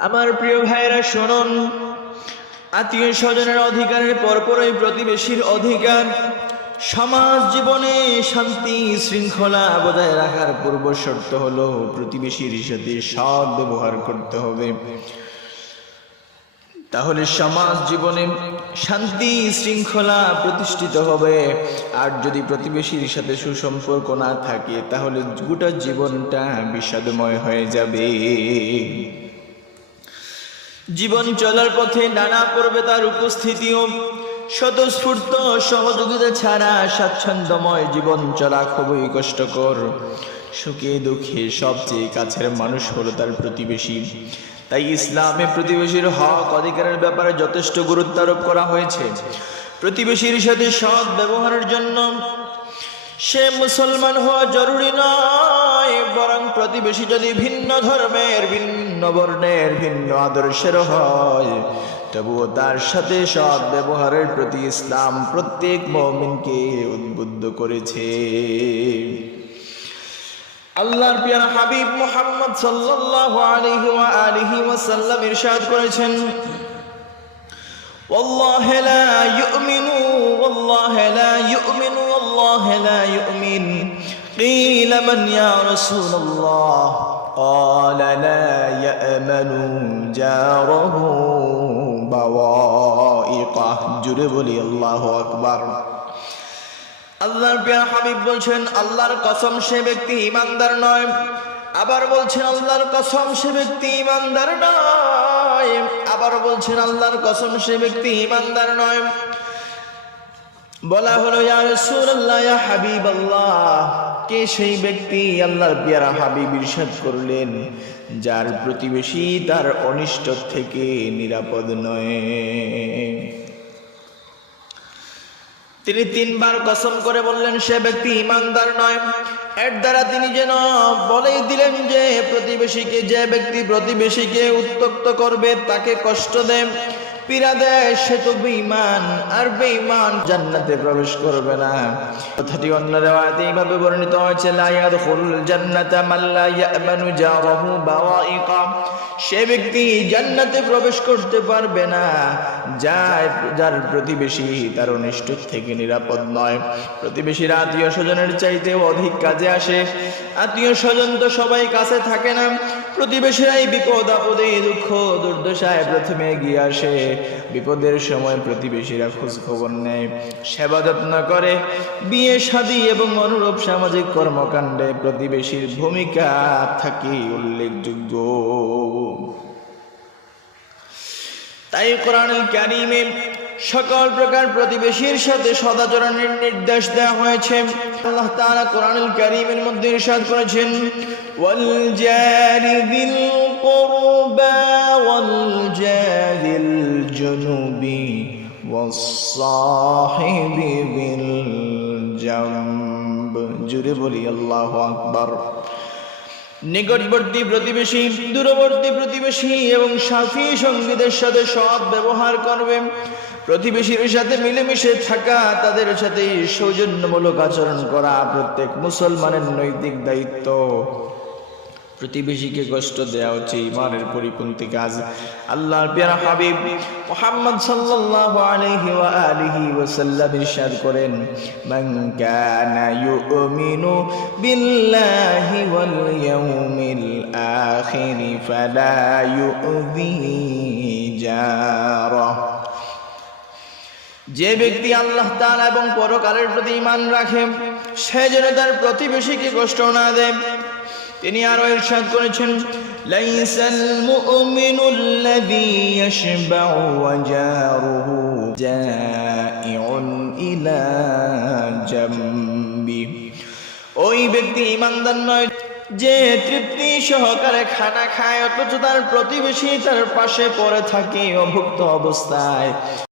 আমার প্রিয় ভাইরা শুনুন। আত্মীয় স্বজনের অধিকারের পরপরই প্রতিবেশীর অধিকার। সমাজ জীবনে শান্তি, শৃঙ্খলা বজায় রাখার পূর্ব শর্ত হলো প্রতিবেশীর সাথে সৎ ব্যবহার করতে হবে। তাহলে সমাজ জীবনে শান্তি, শৃঙ্খলা প্রতিষ্ঠিত হবে। আর যদি প্রতিবেশীর সাথে সুসম্পর্ক না থাকে, তাহলে গোটা জীবনটা বিষাদময় হয়ে যাবে। জীবন চলার পথে নানা পর্বে তার উপস্থিতিও স্বতঃস্ফূর্ত সহযোগিতা ছাড়া স্বাচ্ছন্দ্যময় জীবন চলা খুবই কষ্টকর। সুখে দুঃখে সবচেয়ে কাছের মানুষ হলো তার প্রতিবেশী। তাই ইসলামে প্রতিবেশীর হক অধিকারের ব্যাপারে যথেষ্ট গুরুত্ব আরোপ করা হয়েছে। প্রতিবেশীর সাথে সৎ ব্যবহারের জন্য সে মুসলমান হওয়া জরুরি নয়, বরং প্রতিবেশী যদি ভিন্ন ধর্মের ভিন্ন বর্ণের ভিন্ন আদর্শের হয় তবুও তার সাথে সৎ ব্যবহারের প্রতি ইসলাম প্রত্যেক মমিনকে উদ্বুদ্ধ করেছে আল্লাহর পিয়ারা হাবিব মুহাম্মদ সাল্লাল্লাহু আলাইহি ওয়া আলিহি ওয়াসাল্লাম ইরশাদ করেছেন والله لا يؤمن والله لا يؤمن والله لا يؤمن قيل من يا رسول الله قال لا يأمن جاره بوائقه জুড়ে বলি আল্লাহু আকবার আল্লাহর প্রিয় হাবিব বলছেন আল্লাহর কসম সে ব্যক্তি ইমানদার নয় আবার বলছেন আল্লাহর কসম সে ব্যক্তি ইমানদার নয় আবার বলছেন আল্লাহর কসম সে ব্যক্তি ইমানদার নয় বলা হলো ইয়া রাসূলুল্লাহ ইয়া হাবিবাল্লাহ কে সেই ব্যক্তি আল্লাহর পিয়ারা হাবিব ইরশাদ করলেন, যার প্রতিবেশী তার অনিষ্ট থেকে নিরাপদ নয়। তিনি তিনবার কসম করে বললেন, সে ব্যক্তি ইমানদার নয়। এর দ্বারা তিনি যেন বলেই দিলেন যে, প্রতিবেশীকে, যে ব্যক্তি প্রতিবেশীকে উত্তক্ত করবে, তাকে কষ্ট দেয় পীড়া তো বেঈমান, আর বেঈমান জান্নাতে প্রবেশ করবে না। কথাটি অন্য রেওয়ায়াতে এইভাবে বর্ণিত হয়েছে, লা ইয়াদখুলুল জান্নাতা মান লা ইয়ামানু সে ব্যক্তি জান্নাতে প্রবেশ করতে পারবে না। যার যার প্রতিবেশী তার অনিষ্ট থেকে নিরাপদ নয়। প্রতিবেশীরা আত্মীয় স্বজনের চাইতেও অধিক কাজে আসে। আত্মীয় স্বজন তো সবাই কাছে থাকে না। প্রতিবেশীরাই বিপদ, আপদে, দুঃখ, দুর্দশায় প্রথমে এগিয়ে আসে। বিপদের সময় প্রতিবেশীরা খোঁজ খবর নেয়, সেবা যত্ন করে। বিয়ে, শাদী এবং অনুরূপ সামাজিক কর্মকাণ্ডে প্রতিবেশীর ভূমিকা থাকে উল্লেখযোগ্য। তাই কোরআনুল কারিমে সকল প্রকার প্রতিবেশীর সাথে সদাচরণের নির্দেশ দেওয়া হয়েছে। আল্লাহ তাআলা কোরআনুল কারিমের মধ্যে ইরশাদ করেছেন, ওয়াল জারি বিল কুরবা ওয়াল জারিল জুনুবি ওয়াস সাহিবি বিল জামব। জুরে বলি, আল্লাহু আকবার। নিকটবর্তী প্রতিবেশী, দূরবর্তী প্রতিবেশী এবং সাফি সঙ্গীদের সাথে সৎ ব্যবহার করবে। প্রতিবেশীর সাথে মিলেমিশে থাকা, তাদের সাথে সৌজন্যমূলক আচরণ করা প্রত্যেক মুসলমানের নৈতিক দায়িত্ব। প্রতিবেশীকে কষ্ট দেওয়া হচ্ছে ইমানের পরিপন্থী কাজ। আল্লাহর পেয়ারা হাবিব মুহাম্মদ সাল্লাল্লাহু আলাইহি ওয়া আলিহি ওয়াসাল্লাম ইরশাদ করেন, মান কানা ইউমিনু বিল্লাহি ওয়াল ইয়াউমিল আখির ফালা ইউযি জারা। যে ব্যক্তি আল্লাহ তাআলা এবং পরকালের প্রতি ঈমান রাখে, সে যেন তার প্রতিবেশীকে কষ্ট না দেয়। তিনি আরও ইরশাদ করেছেন, লাইসাল মুমিনুল্লাযী ইয়াশবাউ ওয়া জারুহু জাইউন ইলা জামবি। ওই ব্যক্তি ইমানদার নয় যে তৃপ্তি সহকারে খানা খায়, অথচ তার প্রতিবেশী তার পাশে পড়ে থাকে অভুক্ত অবস্থায়।